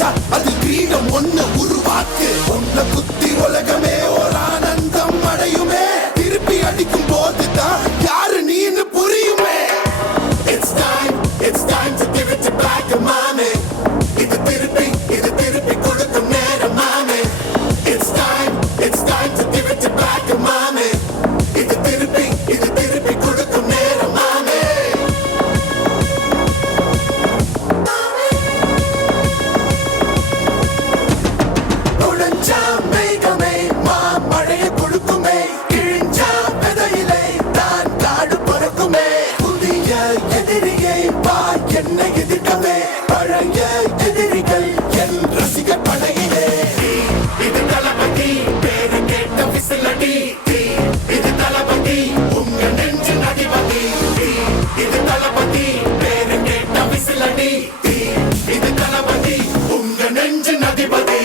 வச்சா அது கிரீடம் ஒண்ணு உருவாக்கு உன்னை குத்தி உலகமே ஒரு ஆனந்தம் அடையுமே திருப்பி அடிக்கும் போதுதான் யாரு நீன்னு புரியுமே It's time to give it back to mommy இது திருப்பி கொடுக்கும் நேரம் மாமே It's time to give it back to mommy இது திருப்பி கொடுக்கும் நேரம் மாமே நுழைஞ்சா மேகமே மழையை கொடுக்குமே கிழிஞ்சா விதையிலே தான் காடு பிறக்குமே புதிய எதிரியை வா என்னை எதிர்க்கவே பழைய எதிரிகள் என் ரசிகர் படையிலே இது தளபதி பேரு கேட்ட விசிலடி இது தளபதி உங்க நெஞ்சு அதிபதி இது தளபதி பேரு கேட்ட விசிலடி இது தளபதி உங்க நெஞ்சு அதிபதி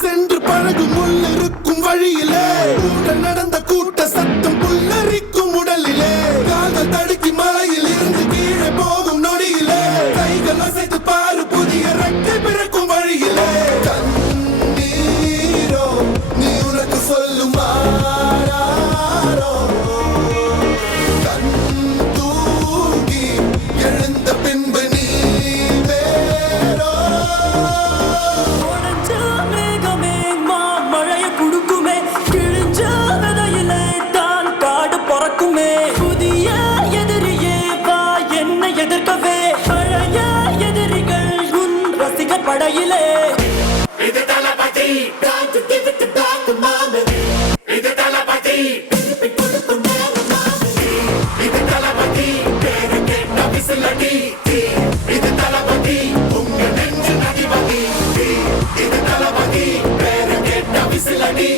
சென்று பழகு முள்ளிருக்கும் வழியிலே உடன் நடந்த கூட்ட சத்தம் புல்லரிக்கும் உடலிலே காதல் தடுக்கி மலையில் இருந்து கீழே போகும் நொடியிலே கைகள் அசைத்து பாரு புதிய ரெக்கை பிறக்கும் வழியிலே கண்ணீரோ நீ உனக்கு சொல்லும் கண் தூங்கி எழுந்த பின்பு நீ வேறோ புதிய எதிரியே வா என்னை எதிர்க்கவே பழைய எதிரிகள் உன் ரசிகர் படையிலே இது தளபதி time to give it back to mommy இது தளபதி திருப்பி கொடுக்கும் நேரம் மாமே இது தளபதி பேரு கேட்ட விசிலடி இது தளபதி உங்க நெஞ்சு அதிபதி இது தளபதி பேரு கேட்ட விசிலடி